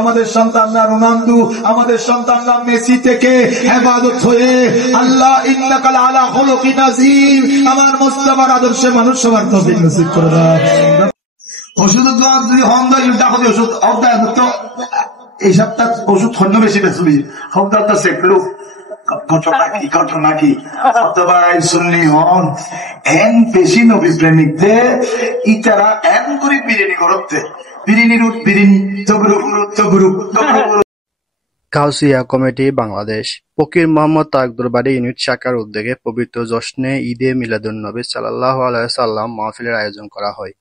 আমাদের সন্তানরা রোনাল্ডো, আমাদের সন্তানরা মেসি থেকে ইবাদত হয়ে আল্লাহ ইন্নাকা আলা খুলুকিন আযীম আমার মুস্তাফার আদর্শে মানুষ সবার তৌফিক নসিব করে দাও। ওষুধ যদি হন্দ ডাকো ওষুধ তো এই সপ্তাহ ওষুধ হন্য বেশি বেশি হন্দাটা সেকলু ঘটনা কি অথবা শুনলি হন এন বেশি নবী প্রেমিকদের ইতারা এন করে বিরিয়ানি করতে বিরিয়ানি তবরু গাউসিয়া কমিটি বাংলাদেশ ফকির মোহাম্মদ তাকদুরবাড়ি ইউনিট শাখার উদ্যোগে পবিত্র জশ্নে ঈদে মিলাদুন্নবী সাল্লাল্লাহু আলাইহি সাল্লাম মাহফিলের আয়োজন করা হয়।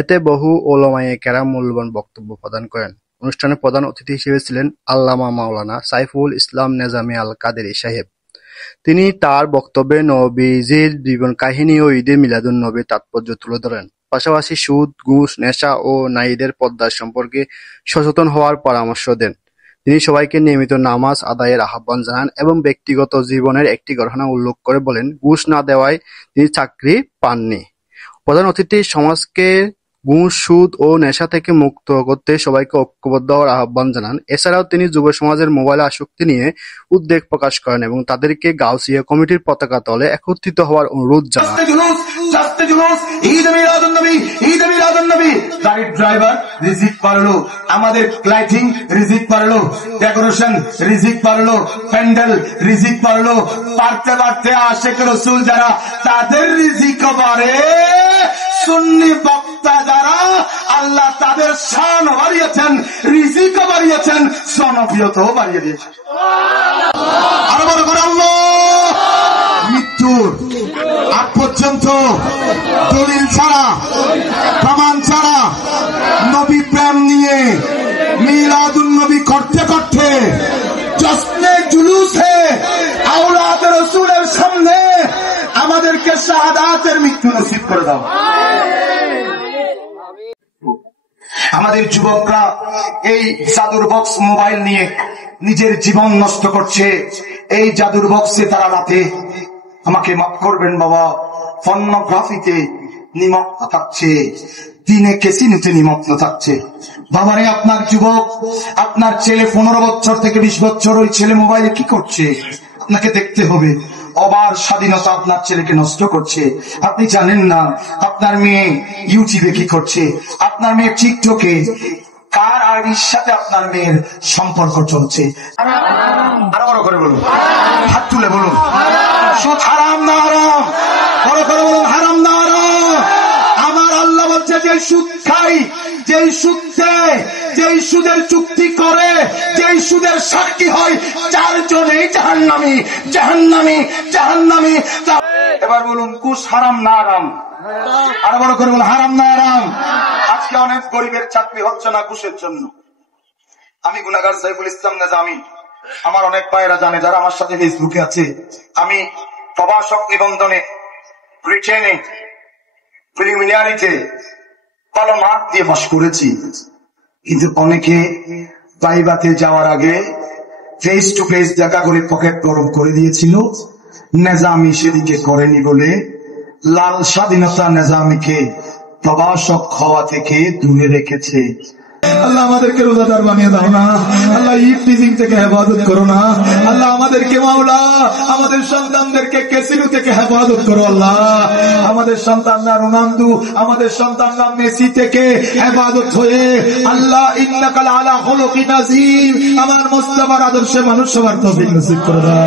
এতে বহু উলামায়ে কেরাম মূল্যবান বক্তব্য প্রদান করেন। অনুষ্ঠানে প্রধান অতিথি হিসেবে ছিলেন আল্লামা মাওলানা সাইফুল ইসলাম নেজামী আল কাদেরী সাহেব। তিনি তার বক্তব্যে নবীজির জীবন কাহিনী ও ঈদে মিলাদুন্নবীর তাৎপর্য তুলে ধরেন। পাশাপাশি সুদ, ঘুষ, নেশা ও নারীদের পর্দা সম্পর্কে সচেতন হওয়ার পরামর্শ দেন। তিনি সবাইকে নিয়মিত নামাজ আদায়ের আহ্বান জানান এবং ব্যক্তিগত জীবনের একটি ঘটনা উল্লেখ করে বলেন, ঘুষ না দেওয়ায় তিনি চাকরি পাননি। প্রধান অতিথি সমাজকে ঘুষ, সুদ ও নেশা থেকে মুক্ত করতে সবাইকে ঐক্যবদ্ধ হওয়ার আহ্বান জানান। এছাড়াও তিনি যুব সমাজের মোবাইল আসক্তি নিয়ে উদ্বেগ প্রকাশ করেন এবং তাদেরকে গাউসিয়া কমিটির পতাকা তলে একত্রিত হওয়ার অনুরোধ জানান। গাড়ির ড্রাইভার রিজিক পারলো, আমাদের লাইটিং রিজিক পারলো, ডেকোরেশন রিজিক পারলো, প্যান্ডেল রিজিক পারলো, পারতে পারতে আশেক রসুল যারা তাদের রিজিক বাড়ে, সুন্নি বক্তা যারা আল্লাহ তাদের শান বাড়িয়েছেন, রিজিক বাড়িয়েছেন, জনপ্রিয়তাও বাড়িয়ে দিয়েছেন। আরো বড় করে আল্লাহ মৃত্যুর আগ পর্যন্ত দলিল ছাড়া, প্রমাণ ছাড়া নবী প্রেম নিয়ে মিলাদুন্নবী করতে করতে জশ্নে জুলুসে আওলাদ রাসূলের সামনে আমাদেরকে শাহাদাতের মৃত্যু নসিব করে দাও। আমাদের যুবকরা এই জাদুর বক্স মোবাইল নিয়ে নিজের জীবন নষ্ট করছে। এই জাদুর বক্সে তারা রাতে, আমাকে মাফ করবেন বাবা, পর্নোগ্রাফিতে নিমগ্ন থাকছে, দিনে ক্যাসিনোতে নিমগ্ন থাকছে। বাবারে, আপনার যুবক, আপনার ছেলে 15 বছর থেকে 20 বছর, ওই ছেলে মোবাইলে কি করছে আপনাকে দেখতে হবে। অবার স্বাধীনতা আপনার ছেলেকে নষ্ট করছে। আপনি জানেন না আপনার মেয়ে ইউটিউবে কি করছে, আপনার মেয়ে টিকটকে কার আইডির সাথে আপনার মেয়ের সম্পর্ক চলছে। আরো বড় করে বলুন, হাত তুলে বলুন, সুদ হারাম না হারাম? বড় করে বলুন, হারাম না হারাম? আমার আল্লাহ বলছে, যে সুদ খাই, যেই সুদ দেয়, যেই সুদের চুক্তি করে, যেই সুদের সাক্ষী হয়, 4 জনেই জাহান্নামী, জাহান্নামী, জাহান্নামী। এবার বলুন, ঘুষ হারাম না হারাম? আরো বড় করে বলুন, হারাম না হারাম? আজকে অনেক গরিবের চাকরি হচ্ছে না ঘুষের জন্য। আমি গুনাহগার সাইফুল ইসলাম নেজামী, আমার অনেক ভাইয়েরা জানে যারা আমার সাথে ফেসবুকে আছে, আমি প্রবাসক নিবন্ধনে ব্রিটেনে প্রিলিমিনারিতে ভালো মার্ক দিয়ে পাশ করেছি। কিন্তু অনেকে বাইবাতে যাওয়ার আগে ফেস টু ফেস দেখা করে পকেট গরম করে দিয়েছিল। নেজামী সেদিকে করেনি বলে লাল স্বাধীনতা নেজামীকে প্রবাসক হওয়া থেকে দূরে রেখেছে। আল্লাহ আমাদেরকে রোজাদার বানিয়ে দাও না, আল্লাহ ইফতিজিং থেকে হেফাজত করো না, আল্লাহ আমাদেরকে মাওলা, আমাদের সন্তানদেরকে ক্যাসিনো থেকে হেফাজত করো। আল্লাহ আমাদের সন্তানরা রোনাল্ডো, আমাদের সন্তানরা মেসি থেকে হেফাজত হয়ে আল্লাহ ইন্নাকা আলা খুলুকিন আযীম আমার মুস্তাফার আদর্শে মানুষ সবার তৌফিক নসিব করে দাও।